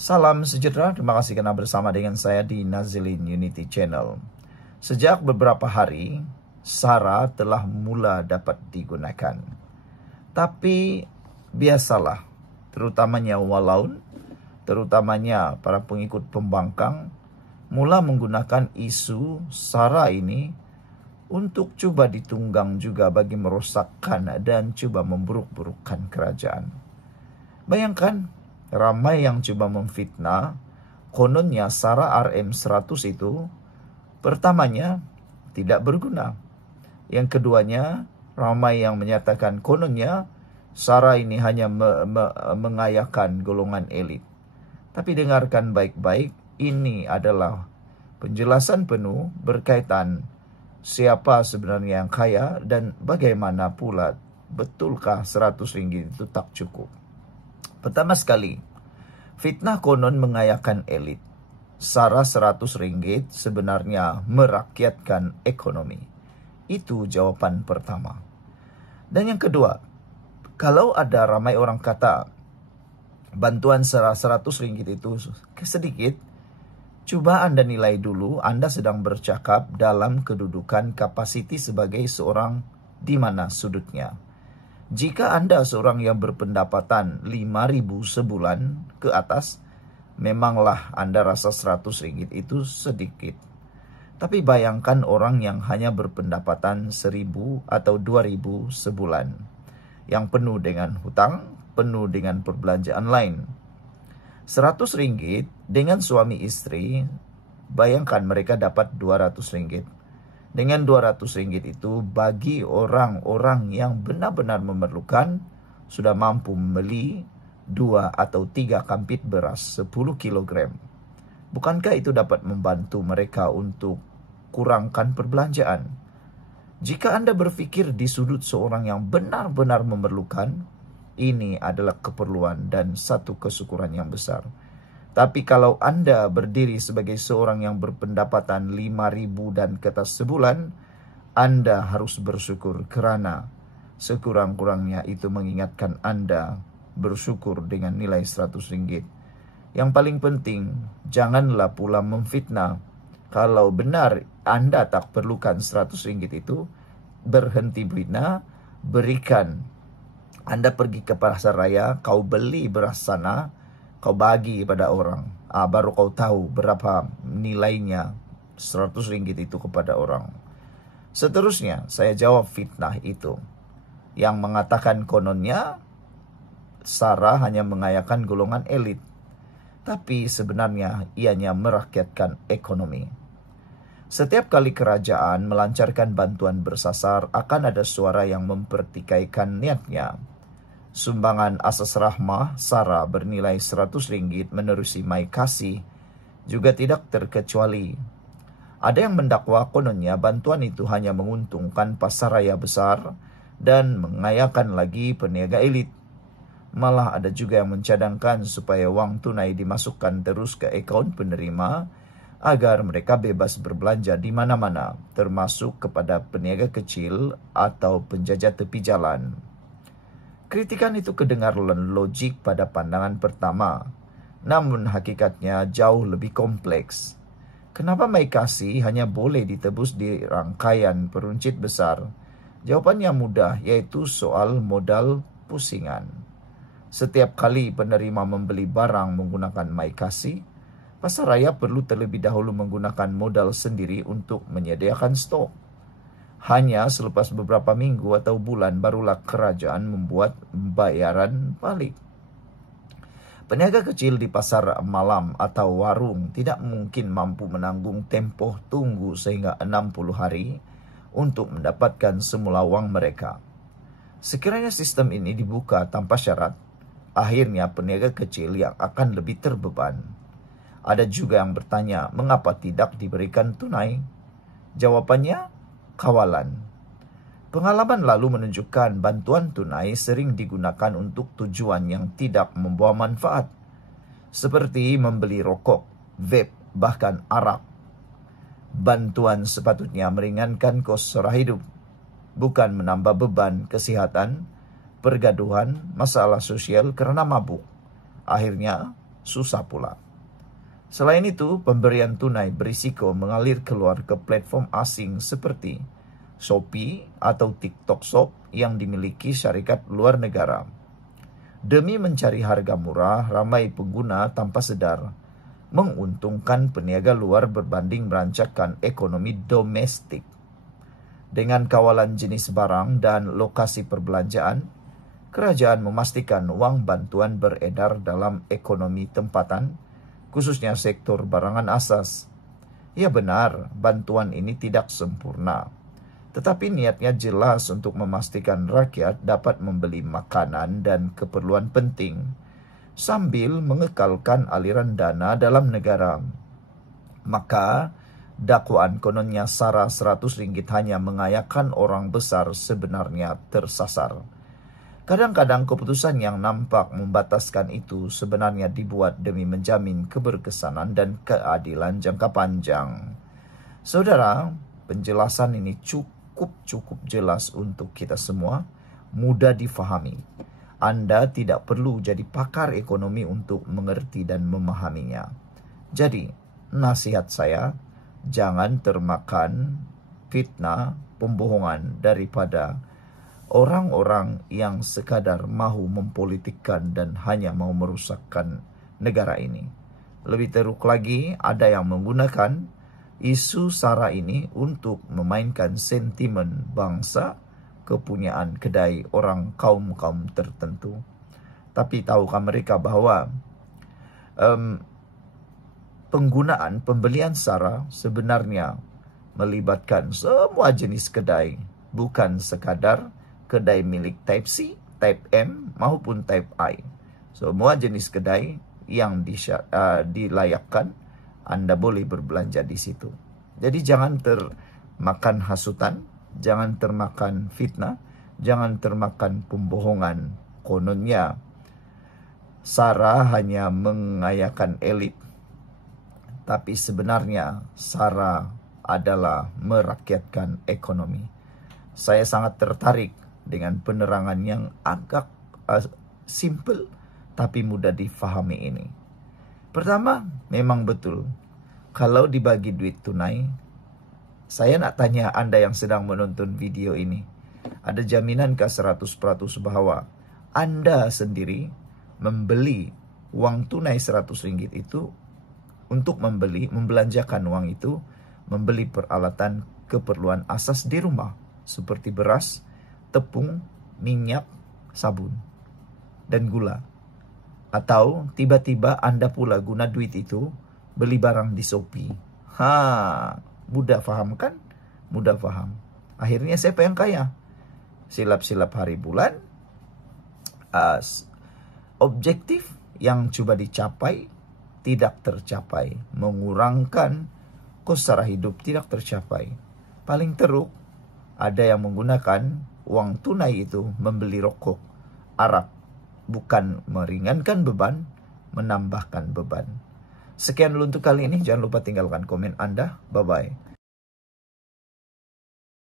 Salam sejahtera, terima kasih karena bersama dengan saya di Nazilin Unity Channel. Sejak beberapa hari, SARA telah mula dapat digunakan. Tapi biasalah, terutamanya walaun, terutamanya para pengikut pembangkang, mula menggunakan isu SARA ini untuk coba ditunggang juga bagi merosakkan dan coba memburuk-burukkan kerajaan. Bayangkan, ramai yang coba memfitnah, kononnya SARA RM100 itu, pertamanya tidak berguna. Yang keduanya, ramai yang menyatakan kononnya SARA ini hanya mengayakan golongan elit. Tapi dengarkan baik-baik, ini adalah penjelasan penuh berkaitan siapa sebenarnya yang kaya dan bagaimana pula betulkah 100 ringgit itu tak cukup. Pertama sekali, fitnah konon mengayakan elit. SARA 100 ringgit sebenarnya merakyatkan ekonomi. Itu jawaban pertama. Dan yang kedua, kalau ada ramai orang kata bantuan SARA 100 ringgit itu sedikit, coba Anda nilai dulu Anda sedang bercakap dalam kedudukan kapasiti sebagai seorang di mana sudutnya. Jika Anda seorang yang berpendapatan 5.000 sebulan ke atas, memanglah Anda rasa 100 ringgit itu sedikit. Tapi bayangkan orang yang hanya berpendapatan 1.000 atau 2.000 sebulan, yang penuh dengan hutang, penuh dengan perbelanjaan lain. 100 ringgit dengan suami istri, bayangkan mereka dapat 200 ringgit. Dengan 200 ringgit itu bagi orang-orang yang benar-benar memerlukan sudah mampu membeli 2 atau 3 kampit beras 10 kilogram. Bukankah itu dapat membantu mereka untuk kurangkan perbelanjaan? Jika Anda berpikir di sudut seorang yang benar-benar memerlukan, ini adalah keperluan dan satu kesyukuran yang besar. Tapi kalau Anda berdiri sebagai seorang yang berpendapatan 5.000 dan ke atas sebulan, Anda harus bersyukur karena sekurang-kurangnya itu mengingatkan Anda bersyukur dengan nilai 100 ringgit. Yang paling penting, janganlah pula memfitnah. Kalau benar Anda tak perlukan 100 ringgit itu, berhenti fitnah, berikan. Anda pergi ke pasar raya, kau beli beras sana, kau bagi pada orang, baru kau tahu berapa nilainya 100 ringgit itu kepada orang. Seterusnya, saya jawab fitnah itu. Yang mengatakan kononnya, SARA hanya mengayakan golongan elit. Tapi sebenarnya ianya merakyatkan ekonomi. Setiap kali kerajaan melancarkan bantuan bersasar, akan ada suara yang mempertikaikan niatnya. Sumbangan asas rahmah SARA bernilai 100 ringgit menerusi Mai Kasih juga tidak terkecuali. Ada yang mendakwa kononnya bantuan itu hanya menguntungkan pasaraya besar dan mengayakan lagi peniaga elit. Malah ada juga yang mencadangkan supaya wang tunai dimasukkan terus ke akaun penerima agar mereka bebas berbelanja di mana-mana, termasuk kepada peniaga kecil atau penjajah tepi jalan. Kritikan itu kedengar logik pada pandangan pertama, namun hakikatnya jauh lebih kompleks. Kenapa Mai Kasih hanya boleh ditebus di rangkaian peruncit besar? Jawabannya mudah, yaitu soal modal pusingan. Setiap kali penerima membeli barang menggunakan Mai Kasih, pasaraya perlu terlebih dahulu menggunakan modal sendiri untuk menyediakan stok. Hanya selepas beberapa minggu atau bulan barulah kerajaan membuat bayaran balik. Peniaga kecil di pasar malam atau warung tidak mungkin mampu menanggung tempoh tunggu sehingga 60 hari untuk mendapatkan semula wang mereka. Sekiranya sistem ini dibuka tanpa syarat, akhirnya peniaga kecil yang akan lebih terbeban. Ada juga yang bertanya, mengapa tidak diberikan tunai? Jawabannya, kawalan. Pengalaman lalu menunjukkan bantuan tunai sering digunakan untuk tujuan yang tidak membawa manfaat, seperti membeli rokok, vape, bahkan arak. Bantuan sepatutnya meringankan kos sara hidup, bukan menambah beban kesehatan, pergaduhan, masalah sosial karena mabuk. Akhirnya, susah pula. Selain itu, pemberian tunai berisiko mengalir keluar ke platform asing seperti Shopee atau TikTok Shop yang dimiliki syarikat luar negara. Demi mencari harga murah, ramai pengguna tanpa sadar menguntungkan peniaga luar berbanding merancangkan ekonomi domestik. Dengan kawalan jenis barang dan lokasi perbelanjaan, kerajaan memastikan uang bantuan beredar dalam ekonomi tempatan, khususnya sektor barangan asas. Ya benar, bantuan ini tidak sempurna. Tetapi niatnya jelas untuk memastikan rakyat dapat membeli makanan dan keperluan penting, sambil mengekalkan aliran dana dalam negara. Maka, dakwaan kononnya sara Rp100 hanya mengayakan orang besar sebenarnya tersasar. Kadang-kadang keputusan yang nampak membataskan itu sebenarnya dibuat demi menjamin keberkesanan dan keadilan jangka panjang. Saudara, penjelasan ini cukup jelas untuk kita semua, mudah difahami. Anda tidak perlu jadi pakar ekonomi untuk mengerti dan memahaminya. Jadi, nasihat saya, jangan termakan fitnah, pembohongan daripada orang-orang yang sekadar mahu mempolitikkan dan hanya mau merusakkan negara ini. Lebih teruk lagi, ada yang menggunakan isu SARA ini untuk memainkan sentimen bangsa, kepunyaan kedai orang kaum-kaum tertentu. Tapi tahukah mereka bahwa penggunaan pembelian SARA sebenarnya melibatkan semua jenis kedai, bukan sekadar kedai milik Type C, Type M, maupun Type I. Semua jenis kedai yang dilayakkan, Anda boleh berbelanja di situ. Jadi jangan termakan hasutan, jangan termakan fitnah, jangan termakan pembohongan. Kononnya SARA hanya mengayakan elit, tapi sebenarnya SARA adalah merakyatkan ekonomi. Saya sangat tertarik dengan penerangan yang agak simple tapi mudah difahami ini. Pertama, memang betul, kalau dibagi duit tunai, saya nak tanya Anda yang sedang menonton video ini, ada jaminankah 100% bahwa Anda sendiri membeli uang tunai Rp100 itu untuk membelanjakan uang itu, membeli peralatan keperluan asas di rumah, seperti beras, tepung, minyak, sabun, dan gula. Atau tiba-tiba Anda pula guna duit itu beli barang di Shopee. Mudah faham kan? Mudah faham. Akhirnya siapa yang kaya? Silap-silap hari bulan. Objektif yang coba dicapai tidak tercapai. Mengurangkan kos sara hidup tidak tercapai. Paling teruk, ada yang menggunakan uang tunai itu membeli rokok arak, bukan meringankan beban, menambahkan beban. Sekian dulu untuk kali ini. Jangan lupa tinggalkan komen Anda. Bye-bye.